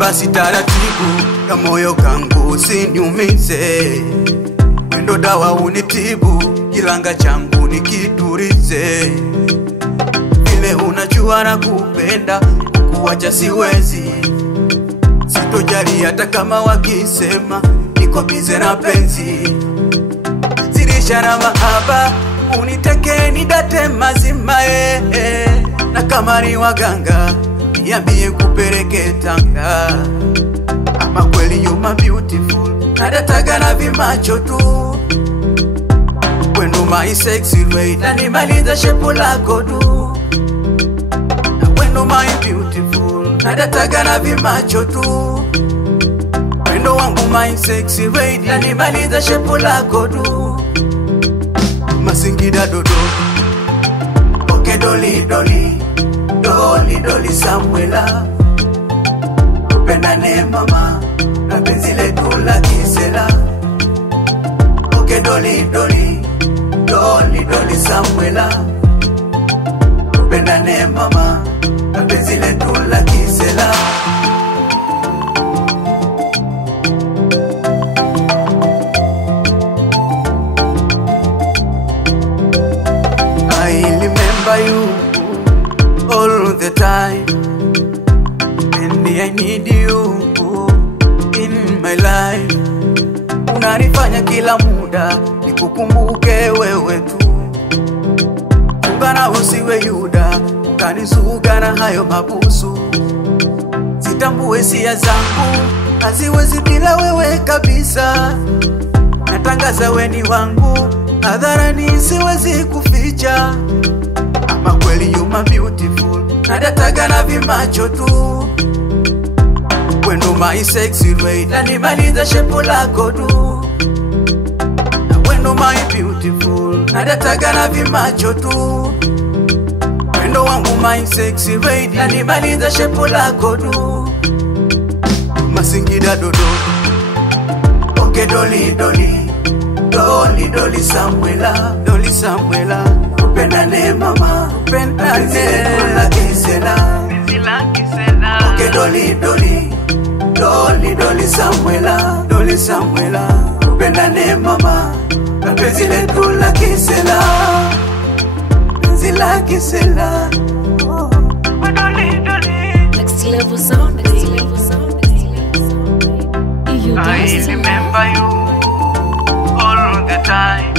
basi taratibu, kama moyo kangu usiniumize. Wendo dawa unitibu, kilanga changu nikiturize. Vile unajua na kupenda, kukuacha siwezi. Sitojali hata kama wakisema niko bize na penzi. Zirisha na mahaba, uniteke nidate mazima na kama ni waganga, niambie kupeleke Tanga. Ama kweli you my beautiful, nadataga na vimacho tu. Wendo my sexy way, na nimaliza shepu lako tu. Wendo my beautiful, nadataga na vimacho tu. Wendo wangu my sexy way, na nimaliza shepu lako tu. Masingida dodo, oke doli doli, doli doli Samuela. Upendane mama, na penzi letu la kisela. Oke doli doli, doli doli Samuela. Upendane mama, na penzi letu la kisela. I remember you all the time, and I need you in my life. Unanifanya kila muda nikukumbuke wewe tu. Ungana usiwe Yuda, ukanisuga na hayo mabusu. Sitambue hisia zangu, haziwezi bila wewe kabisa. Natangaza we ni wangu, hadharani siwezi kuficha. Ama kweli you my beautiful, nadataga na vimacho tu. Wendo my sexy way, na nimaliza shepu lako tu. Wendo my beautiful, nadataga na vimacho tu. Wendo wangu my sexy way, na nimaliza shepu lako tu. Masingida dodo, oke doli doli, doli doli Samuela, doli Samuela. Upendane mama, upendane la kisela, oke doli doli, doli doli Samuela, doli Samuela. Upendane mama, na penzi letu la kisela, penzi la kisela. Doli doli, next level sound, next level sound, next level sound. I remember you all the time.